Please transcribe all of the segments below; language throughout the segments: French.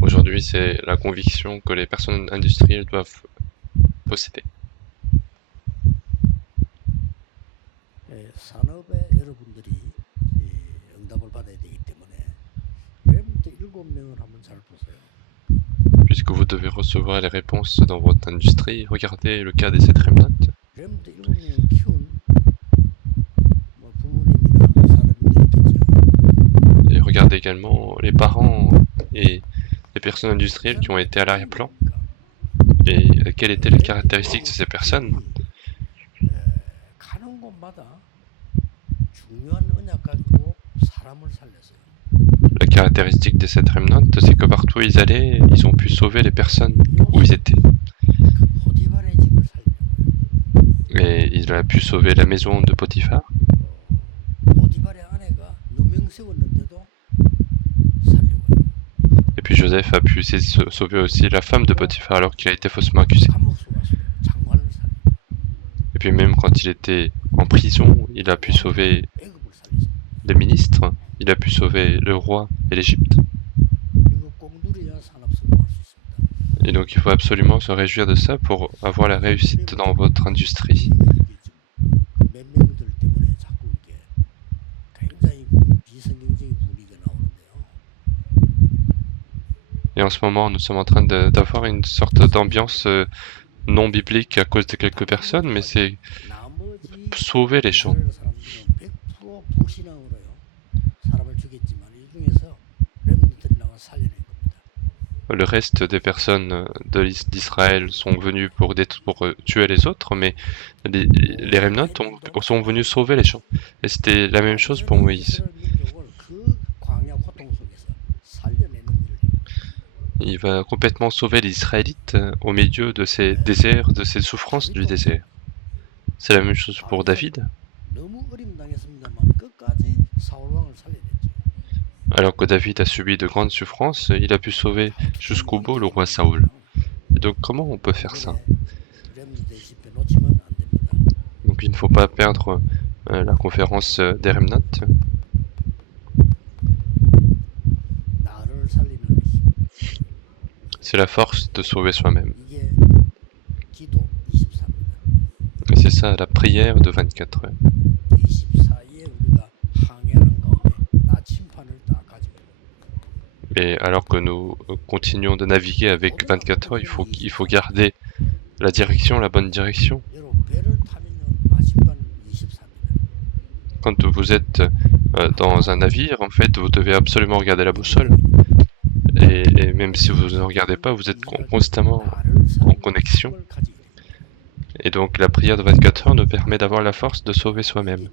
Aujourd'hui, c'est la conviction que les personnes industrielles doivent posséder. Puisque vous devez recevoir les réponses dans votre industrie, regardez le cas des 7 remnants. Et regardez également les parents et les personnes industrielles qui ont été à l'arrière-plan. Et quelles étaient les caractéristiques de ces personnes? La caractéristique des 7 remnants, c'est que partout où ils allaient, ils ont pu sauver les personnes où ils étaient. Et il a pu sauver la maison de Potiphar. Et puis Joseph a pu sauver aussi la femme de Potiphar alors qu'il a été faussement accusé. Et puis même quand il était en prison, il a pu sauver les ministres, il a pu sauver le roi et l'Égypte. Et donc il faut absolument se réjouir de ça pour avoir la réussite dans votre industrie. Et en ce moment, nous sommes en train d'avoir une sorte d'ambiance non biblique à cause de quelques personnes, mais c'est sauver les gens. Le reste des personnes d'Israël sont venus pour tuer les autres, mais les remnants sont venus sauver les gens. Et c'était la même chose pour Moïse. Il va complètement sauver les Israélites au milieu de ces déserts, de ces souffrances du désert. C'est la même chose pour David. Alors que David a subi de grandes souffrances, il a pu sauver jusqu'au bout le roi Saoul. Et donc comment on peut faire ça? Donc il ne faut pas perdre la conférence des remnants. C'est la force de sauver soi-même. Et c'est ça la prière de 24 heures. Et alors que nous continuons de naviguer avec 24 heures, il faut garder la direction, la bonne direction. Quand vous êtes dans un navire, en fait, vous devez absolument regarder la boussole. Et même si vous ne regardez pas, vous êtes constamment en connexion. Et donc la prière de 24 heures nous permet d'avoir la force de sauver soi-même.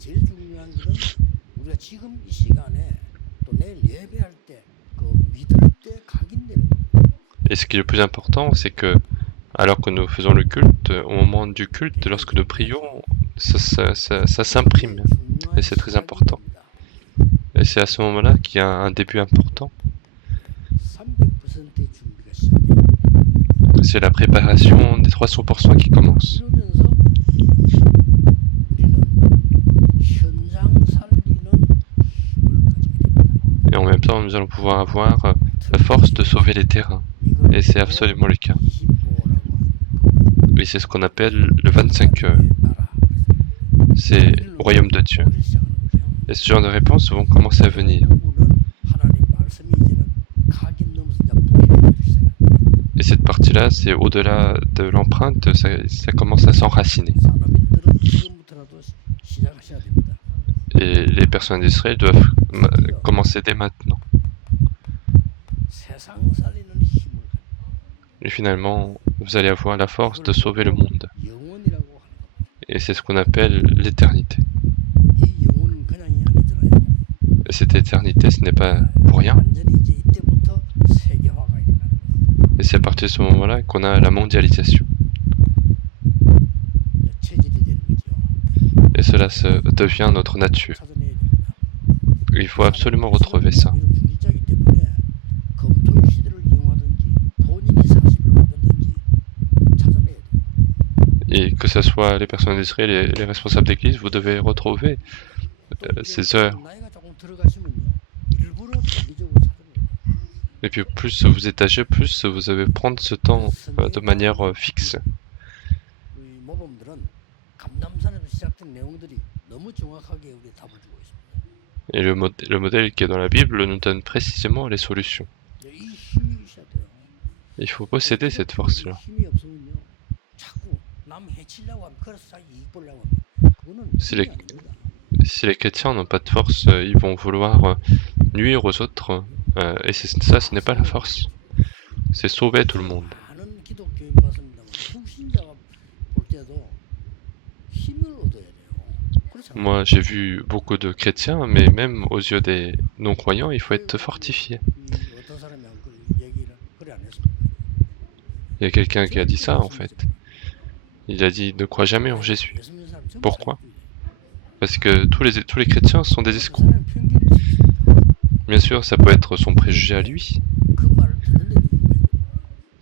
Et ce qui est le plus important, c'est que alors que nous faisons le culte, au moment du culte, lorsque nous prions, ça s'imprime. Et c'est très important. Et c'est à ce moment-là qu'il y a un début important. C'est la préparation des 300% qui commence. Et en même temps, nous allons pouvoir avoir la force de sauver les terrains. Et c'est absolument le cas. Et c'est ce qu'on appelle le 25 heures. C'est le royaume de Dieu. Et ce genre de réponses vont commencer à venir. Et cette partie-là, c'est au-delà de l'empreinte, ça commence à s'enraciner. Et les personnes d'Israël doivent commencer dès maintenant. Et finalement, vous allez avoir la force de sauver le monde. Et c'est ce qu'on appelle l'éternité. Et cette éternité, ce n'est pas pour rien. Et c'est à partir de ce moment-là qu'on a la mondialisation. Et cela devient notre nature. Il faut absolument retrouver ça. Et que ce soit les personnes d'Israël et les responsables d'église, vous devez retrouver ces heures. Et puis plus vous êtes âgé, plus vous allez prendre ce temps de manière fixe. Et le modèle qui est dans la Bible nous donne précisément les solutions. Il faut posséder cette force-là. Si les chrétiens n'ont pas de force, ils vont vouloir nuire aux autres. Et ça, ce n'est pas la force. C'est sauver tout le monde. Moi, j'ai vu beaucoup de chrétiens, mais même aux yeux des non-croyants, il faut être fortifié. Il y a quelqu'un qui a dit ça, en fait. Il a dit « Ne crois jamais en Jésus ». Pourquoi? Parce que tous les chrétiens sont des escrocs. Bien sûr, ça peut être son préjugé à lui.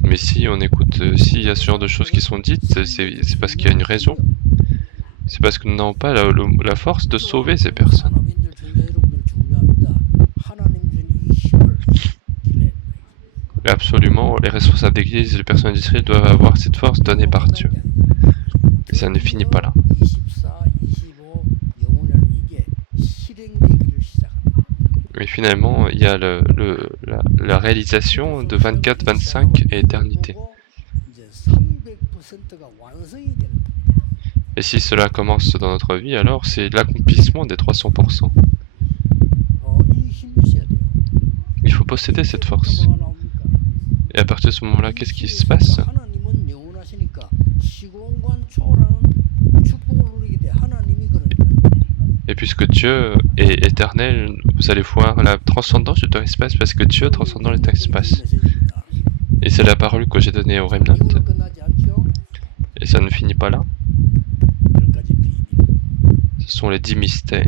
Mais si on écoute, s'il y a ce genre de choses qui sont dites, c'est parce qu'il y a une raison. C'est parce que nous n'avons pas la force de sauver ces personnes. Et absolument, les responsables d'église et les personnes d'Israël doivent avoir cette force donnée par Dieu. Et ça ne finit pas là. Et finalement, il y a la réalisation de 24, 25 et éternité. Et si cela commence dans notre vie, alors c'est l'accomplissement des 300%. Il faut posséder cette force. Et à partir de ce moment-là, qu'est-ce qui se passe? Et puisque Dieu est éternel, vous allez voir la transcendance du temps-espace, parce que Dieu transcendant le temps-espace. Et c'est la parole que j'ai donnée au Remnant. Et ça ne finit pas là. Ce sont les 10 mystères.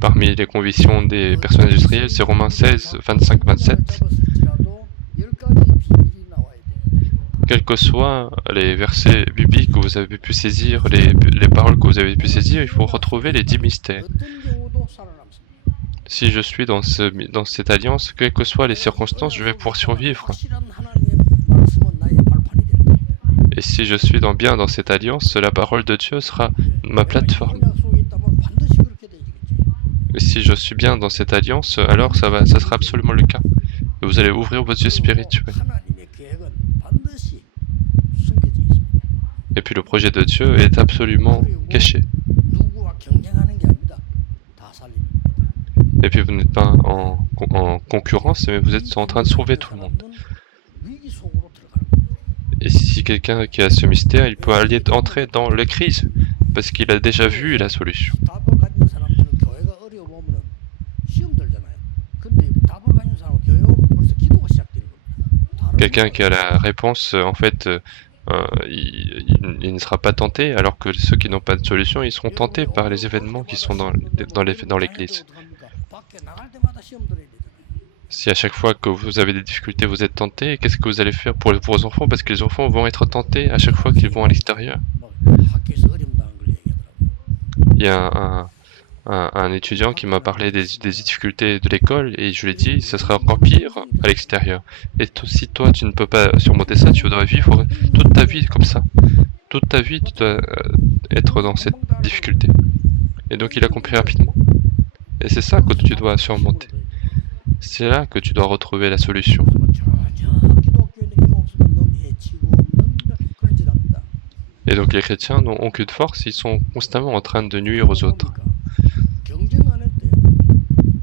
Parmi les convictions des personnes industrielles, c'est Romains 16, 25, 27. Quels que soient les versets bibliques que vous avez pu saisir, les paroles que vous avez pu saisir, il faut retrouver les 10 mystères. Si je suis dans cette alliance, quelles que soient les circonstances, je vais pouvoir survivre. Et si je suis bien dans cette alliance, la parole de Dieu sera ma plateforme. Et si je suis bien dans cette alliance, alors ça sera absolument le cas. Et vous allez ouvrir vos yeux spirituels. Et puis le projet de Dieu est absolument caché. Et puis vous n'êtes pas en concurrence, mais vous êtes en train de sauver tout le monde. Et si quelqu'un qui a ce mystère, il peut aller entrer dans les crises, parce qu'il a déjà vu la solution. Quelqu'un qui a la réponse, en fait, il ne sera pas tenté, alors que ceux qui n'ont pas de solution, ils seront tentés par les événements qui sont dans l'église. Si à chaque fois que vous avez des difficultés, vous êtes tenté, qu'est-ce que vous allez faire pour vos enfants? Parce que les enfants vont être tentés à chaque fois qu'ils vont à l'extérieur. Il y a un étudiant qui m'a parlé des difficultés de l'école et je lui ai dit ça sera encore pire à l'extérieur. Et si toi tu ne peux pas surmonter ça, tu dois vivre toute ta vie comme ça. Toute ta vie tu dois être dans cette difficulté. Et donc il a compris rapidement. Et c'est ça que tu dois surmonter. C'est là que tu dois retrouver la solution. Et donc les chrétiens n'ont aucune force, ils sont constamment en train de nuire aux autres.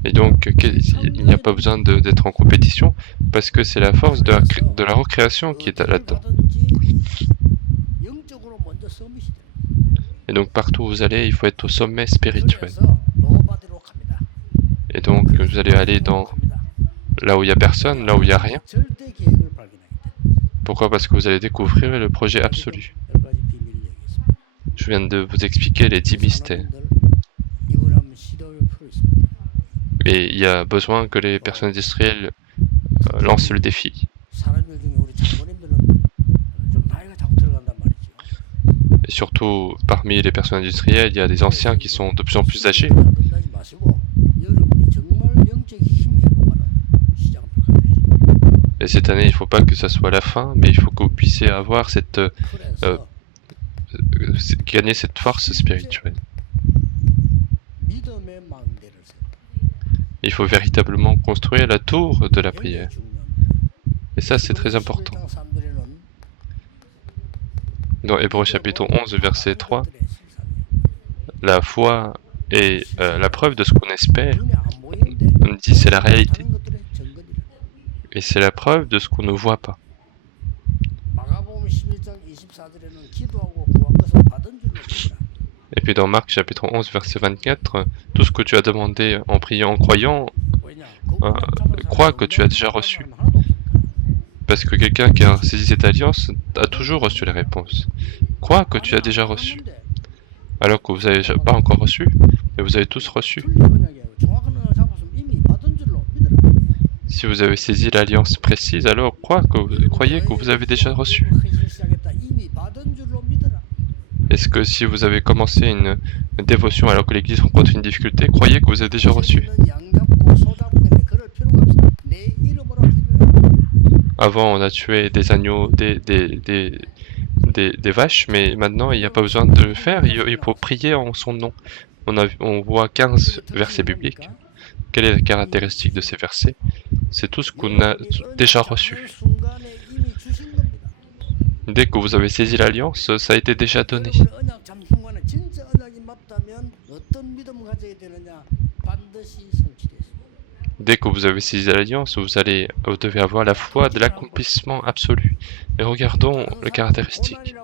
Et donc il n'y a pas besoin d'être en compétition, parce que c'est la force de la recréation qui est là-dedans. Et donc partout où vous allez, il faut être au sommet spirituel. Et donc vous allez aller là où il n'y a personne, là où il n'y a rien. Pourquoi? Parce que vous allez découvrir le projet absolu. Je viens de vous expliquer les 10 mystères. Et il y a besoin que les personnes d'Israël lancent le défi. surtout parmi les personnes industrielles, il y a des anciens qui sont de plus en plus âgés. Et cette année, il ne faut pas que ça soit la fin, mais il faut que vous puissiez avoir gagner cette force spirituelle. Il faut véritablement construire la tour de la prière. Et ça, c'est très important. Dans Hébreux chapitre 11, verset 3, la foi est la preuve de ce qu'on espère. On dit c'est la réalité. Et c'est la preuve de ce qu'on ne voit pas. Et puis dans Marc chapitre 11, verset 24, tout ce que tu as demandé en priant, en croyant, crois que tu as déjà reçu. Parce que quelqu'un qui a saisi cette alliance a toujours reçu les réponses. Crois que tu as déjà reçu. Alors que vous n'avez pas encore reçu, mais vous avez tous reçu. Si vous avez saisi l'alliance précise, alors croyez que vous avez déjà reçu. Est-ce que si vous avez commencé une dévotion alors que l'Église rencontre une difficulté, croyez que vous avez déjà reçu? Avant, on a tué des agneaux, des vaches, mais maintenant, il n'y a pas besoin de le faire, il faut prier en son nom. On voit 15 versets bibliques. Quelle est la caractéristique de ces versets? C'est tout ce qu'on a déjà reçu. Dès que vous avez saisi l'alliance, ça a été déjà donné. Dès que vous avez saisi l'alliance, vous devez avoir la foi de l'accomplissement absolu. Et regardons les caractéristiques.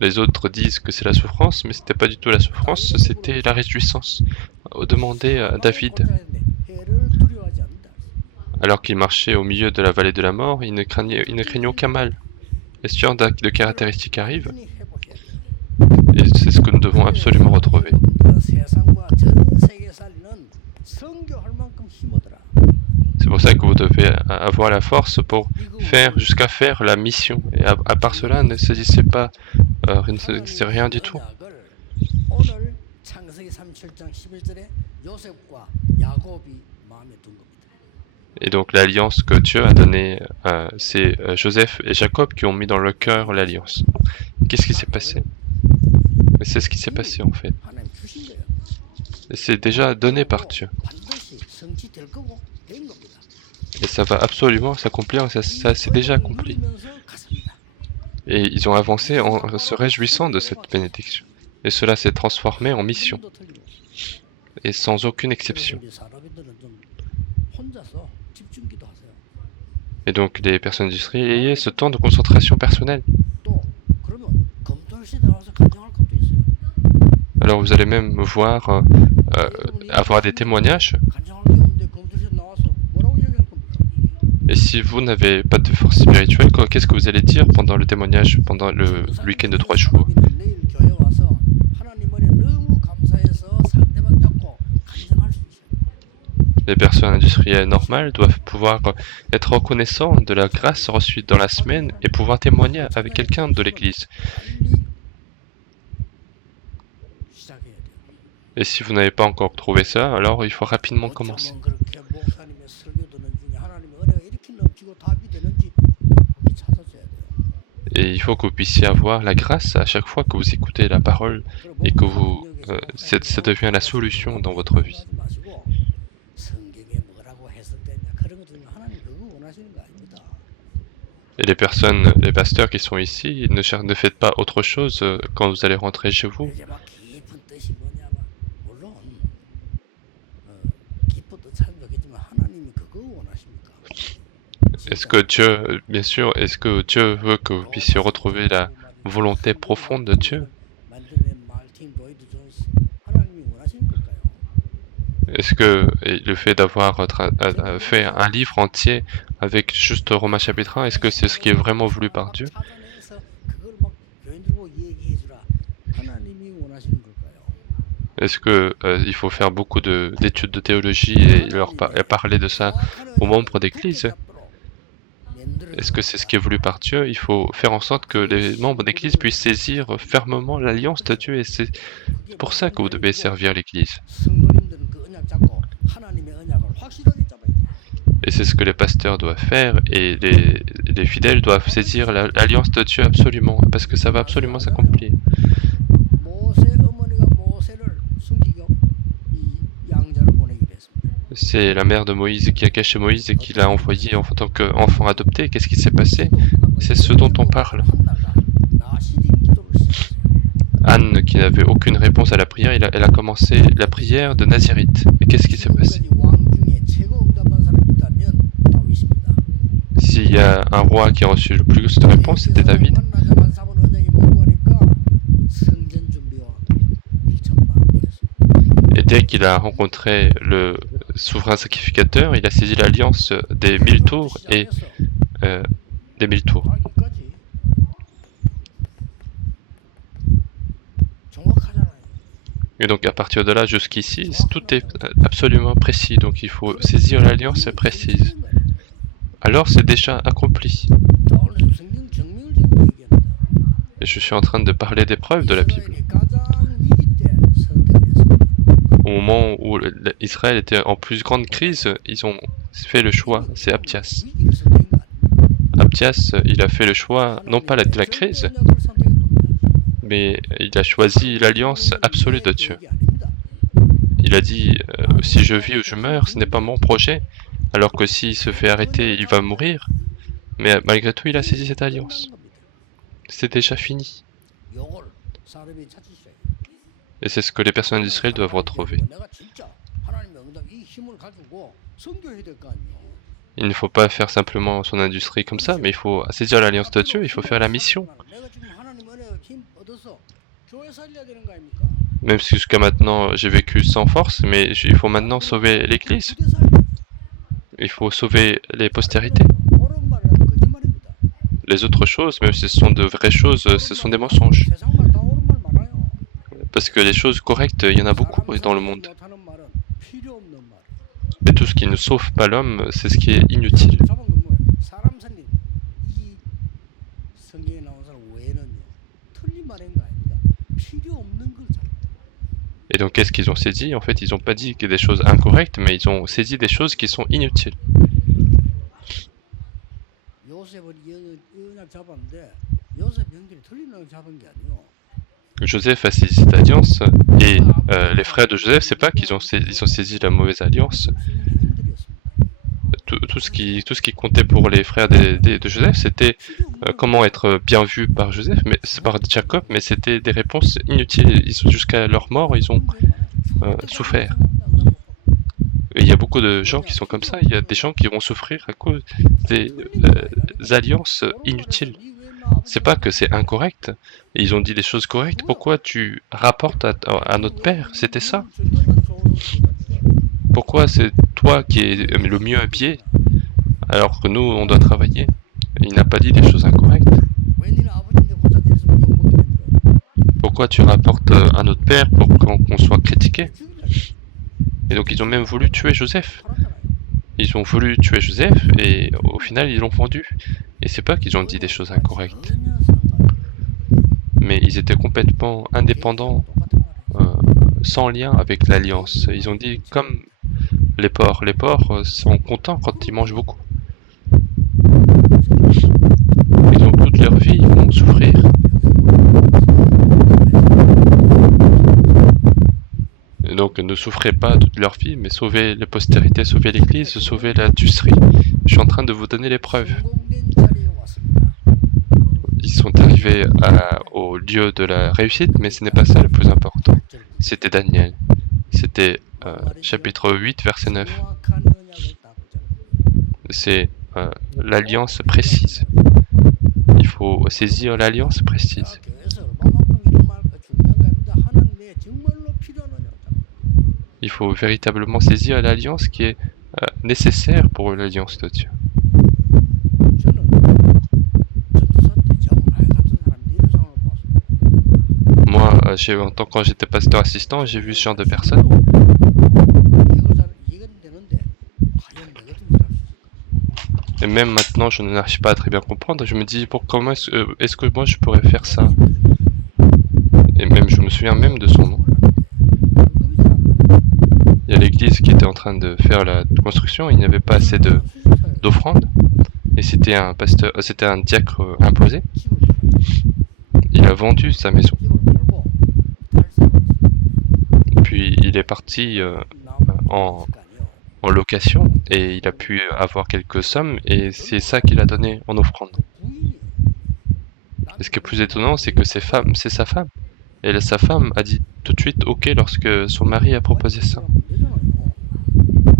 Les autres disent que c'est la souffrance, mais c'était pas du tout la souffrance, c'était la réjouissance. Demandez à David. Alors qu'il marchait au milieu de la vallée de la mort, il ne craignait aucun mal. Et ce genre de caractéristiques arrivent. Et c'est ce que nous devons absolument retrouver. C'est pour ça que vous devez avoir la force pour jusqu'à faire la mission. Et à part cela, ne saisissez pas, c'est rien du tout. Et donc l'alliance que Dieu a donnée, c'est Joseph et Jacob qui ont mis dans leur cœur l'alliance. Qu'est-ce qui s'est passé? C'est ce qui s'est passé en fait. C'est déjà donné par Dieu. Et ça va absolument s'accomplir, ça s'est déjà accompli. Et ils ont avancé en se réjouissant de cette bénédiction. Et cela s'est transformé en mission. Et sans aucune exception. Et donc les personnes industrielles, ayez ce temps de concentration personnelle. Alors vous allez même voir avoir des témoignages. Et si vous n'avez pas de force spirituelle, qu'est-ce que vous allez dire pendant le témoignage, pendant le week-end de 3 jours? Les personnes industrielles normales doivent pouvoir être reconnaissants de la grâce reçue dans la semaine et pouvoir témoigner avec quelqu'un de l'Église. Et si vous n'avez pas encore trouvé ça, alors il faut rapidement commencer. Et il faut que vous puissiez avoir la grâce à chaque fois que vous écoutez la parole et que ça devient la solution dans votre vie. Et les pasteurs qui sont ici, ne faites pas autre chose quand vous allez rentrer chez vous. Est-ce que Dieu, bien sûr, est-ce que Dieu veut que vous puissiez retrouver la volonté profonde de Dieu? Est-ce que le fait d'avoir fait un livre entier avec juste Romains chapitre 1, est-ce que c'est ce qui est vraiment voulu par Dieu? Est-ce que il faut faire beaucoup d'études de théologie et leur parler de ça aux membres d'église? Est-ce que c'est ce qui est voulu par Dieu? Il faut faire en sorte que les membres d'église puissent saisir fermement l'alliance de Dieu et c'est pour ça que vous devez servir l'église. Et c'est ce que les pasteurs doivent faire et les fidèles doivent saisir l'alliance de Dieu absolument parce que ça va absolument s'accomplir. C'est la mère de Moïse qui a caché Moïse et qui l'a envoyé en tant qu'enfant adopté. Qu'est-ce qui s'est passé? C'est ce dont on parle. Anne, qui n'avait aucune réponse à la prière, elle a commencé la prière de Nazirite. Et qu'est-ce qui s'est passé? S'il y a un roi qui a reçu le plus de réponses, c'était David. Et dès qu'il a rencontré le souverain sacrificateur, il a saisi l'alliance des 1000 tours et des 1000 tours. Et donc à partir de là jusqu'ici, tout est absolument précis. Donc il faut saisir l'alliance précise. Alors c'est déjà accompli. Et je suis en train de parler des preuves de la Bible. Au moment où Israël était en plus grande crise, ils ont fait le choix, c'est Abdias. Abdias, il a fait le choix, non pas de la crise, mais il a choisi l'alliance absolue de Dieu. Il a dit, si je vis ou je meurs, ce n'est pas mon projet, alors que s'il se fait arrêter, il va mourir. Mais malgré tout, il a saisi cette alliance. C'est déjà fini. Et c'est ce que les personnes d'Israël doivent retrouver. Il ne faut pas faire simplement son industrie comme ça, mais il faut saisir l'alliance de Dieu, il faut faire la mission. Même si jusqu'à maintenant j'ai vécu sans force, mais il faut maintenant sauver l'Église. Il faut sauver les postérités. Les autres choses, même si ce sont de vraies choses, ce sont des mensonges. Parce que les choses correctes, il y en a beaucoup dans le monde. Mais tout ce qui ne sauve pas l'homme, c'est ce qui est inutile. Et donc qu'est-ce qu'ils ont saisi? En fait, ils n'ont pas dit qu'il y a des choses incorrectes, mais ils ont saisi des choses qui sont inutiles. Joseph a saisi cette alliance et les frères de Joseph, c'est pas qu'ils ont saisi la mauvaise alliance. Tout ce qui comptait pour les frères de Joseph, c'était comment être bien vu par Joseph, mais par Jacob, mais c'était des réponses inutiles. Jusqu'à leur mort, ils ont souffert. Et il y a beaucoup de gens qui sont comme ça. Il y a des gens qui vont souffrir à cause des alliances inutiles. C'est pas que c'est incorrect. Ils ont dit des choses correctes. Pourquoi tu rapportes à notre père? C'était ça. Pourquoi c'est toi qui es le mieux habillé alors que nous on doit travailler? Il n'a pas dit des choses incorrectes. Pourquoi tu rapportes à notre père pour qu'on soit critiqué? Et donc ils ont même voulu tuer Joseph. Ils ont voulu tuer Joseph et au final ils l'ont vendu. Et c'est pas qu'ils ont dit des choses incorrectes. Mais ils étaient complètement indépendants, sans lien avec l'alliance. Ils ont dit comme les porcs sont contents quand ils mangent beaucoup. Et donc toute leur vie ils vont souffrir. Et donc ne souffrez pas toute leur vie, mais sauvez les postérités, sauvez l'église, sauvez l'industrie. Je suis en train de vous donner les preuves. Ils sont arrivés au lieu de la réussite, mais ce n'est pas ça le plus important. C'était Daniel. C'était chapitre 8, verset 9. C'est l'alliance précise. Il faut saisir l'alliance précise. Il faut véritablement saisir l'alliance qui est nécessaire pour l'alliance de Dieu. Moi, quand j'étais pasteur assistant, j'ai vu ce genre de personnes. Et même maintenant, je n'arrive pas à très bien comprendre. Je me dis, comment est-ce que moi je pourrais faire ça? Et même, je me souviens même de son nom. Il y a l'église qui était en train de faire la construction, il n'y avait pas assez d'offrandes. Et c'était un pasteur, c'était un diacre imposé. Il a vendu sa maison. Puis il est parti en location et il a pu avoir quelques sommes et c'est ça qu'il a donné en offrande. Et ce qui est plus étonnant, c'est que c'est sa femme. Et sa femme a dit tout de suite OK lorsque son mari a proposé ça.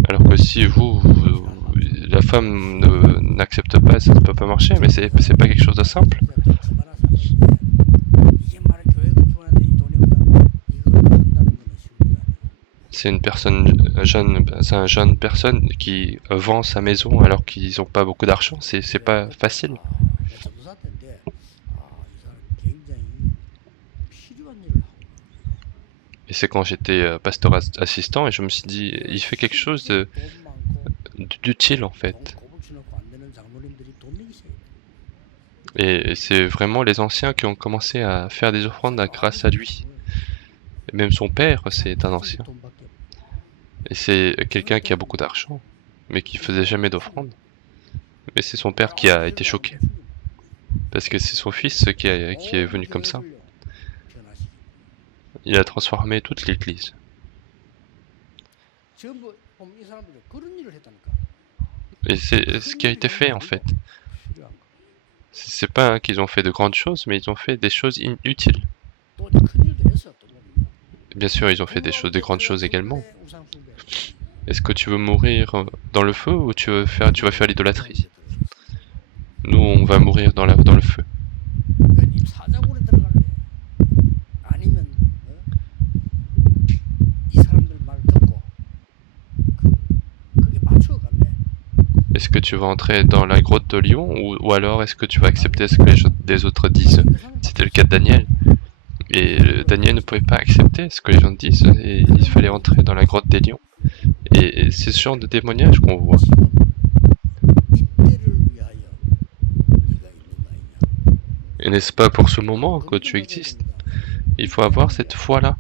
Alors que si la femme n'accepte pas, ça ne peut pas marcher, mais c'est pas quelque chose de simple. C'est une jeune personne qui vend sa maison alors qu'ils n'ont pas beaucoup d'argent, c'est pas facile. Et c'est quand j'étais pasteur assistant et je me suis dit, il fait quelque chose d'utile en fait. Et c'est vraiment les anciens qui ont commencé à faire des offrandes grâce à lui. Et même son père, c'est un ancien. Et c'est quelqu'un qui a beaucoup d'argent, mais qui faisait jamais d'offrande. Mais c'est son père qui a été choqué. Parce que c'est son fils qui est venu comme ça. Il a transformé toute l'église. Et c'est ce qui a été fait en fait. C'est pas qu'ils ont fait de grandes choses, mais ils ont fait des choses inutiles. Bien sûr, ils ont fait des grandes choses également. Est-ce que tu veux mourir dans le feu ou tu vas faire l'idolâtrie? Nous, on va mourir dans le feu. Est-ce que tu vas entrer dans la grotte de lion ou alors est-ce que tu vas accepter ce que les autres disent? C'était le cas de Daniel. Et Daniel ne pouvait pas accepter ce que les gens disent et il fallait entrer dans la grotte des lions. Et c'est ce genre de témoignage qu'on voit. Et n'est-ce pas pour ce moment que tu existes? Il faut avoir cette foi-là.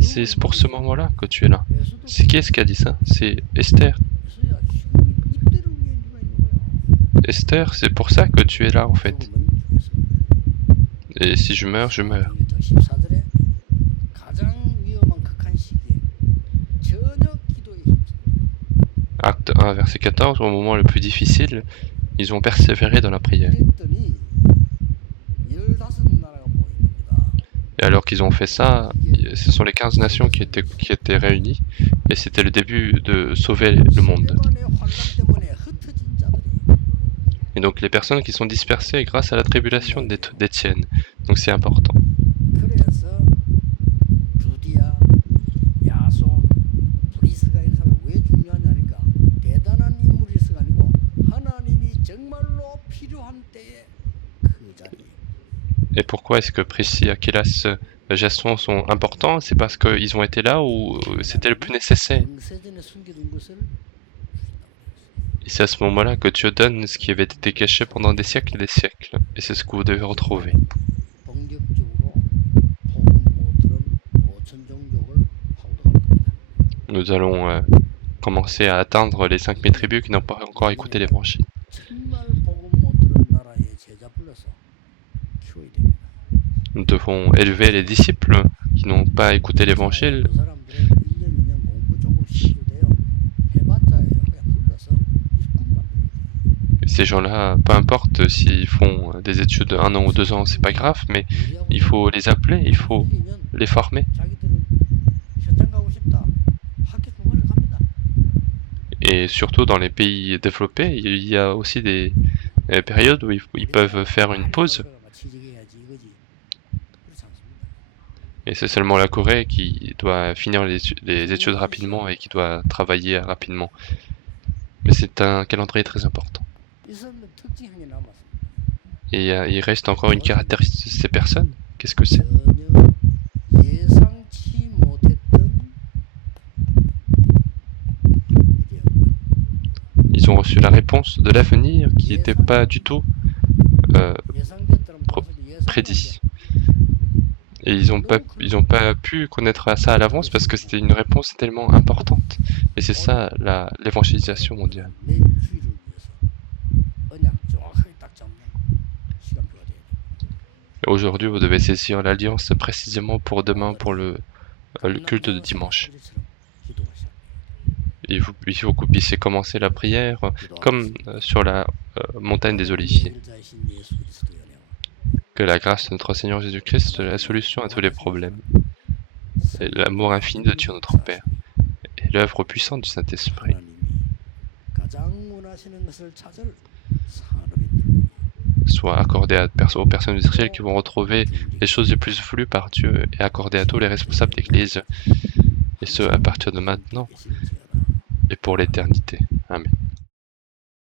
C'est pour ce moment-là que tu es là. C'est qui est-ce qui a dit ça? C'est Esther. Esther, c'est pour ça que tu es là en fait. Et si je meurs, je meurs. Acte 1, verset 14, au moment le plus difficile, ils ont persévéré dans la prière. Et alors qu'ils ont fait ça, ce sont les 15 nations qui étaient réunies, et c'était le début de sauver le monde. Et donc les personnes qui sont dispersées grâce à la tribulation d'Étienne. Donc c'est important. Et pourquoi est-ce que Priscille, Aquilas, Jason sont importants? C'est parce qu'ils ont été là où c'était le plus nécessaire. Et c'est à ce moment-là que Dieu donne ce qui avait été caché pendant des siècles et des siècles. Et c'est ce que vous devez retrouver. Nous allons commencer à atteindre les 5000 tribus qui n'ont pas encore écouté l'évangile. Nous devons élever les disciples qui n'ont pas écouté l'évangile. Ces gens-là, peu importe s'ils font des études de 1 an ou 2 ans, c'est pas grave, mais il faut les appeler, il faut les former. Et surtout dans les pays développés, il y a aussi des périodes où ils peuvent faire une pause. Et c'est seulement la Corée qui doit finir les études rapidement et qui doit travailler rapidement. Mais c'est un calendrier très important. Et il reste encore une caractéristique de ces personnes. Qu'est-ce que c'est? Ils ont reçu la réponse réponse de l'avenir qui n'était pas du tout prédit. Et ils ont pas pu connaître ça à l'avance parce que c'était une réponse tellement importante. Et c'est ça l'évangélisation mondiale. Aujourd'hui, vous devez saisir l'alliance précisément pour demain, pour le culte de dimanche. Il faut que vous puissiez commencer la prière comme sur la montagne des Oliviers. Que la grâce de notre Seigneur Jésus-Christ soit la solution à tous les problèmes. Et l'amour infini de Dieu notre Père. Et l'œuvre puissante du Saint-Esprit soit accordée aux personnes d'Israël qui vont retrouver les choses les plus voulues par Dieu et accordée à tous les responsables d'Église, et ce à partir de maintenant et pour l'éternité. Amen.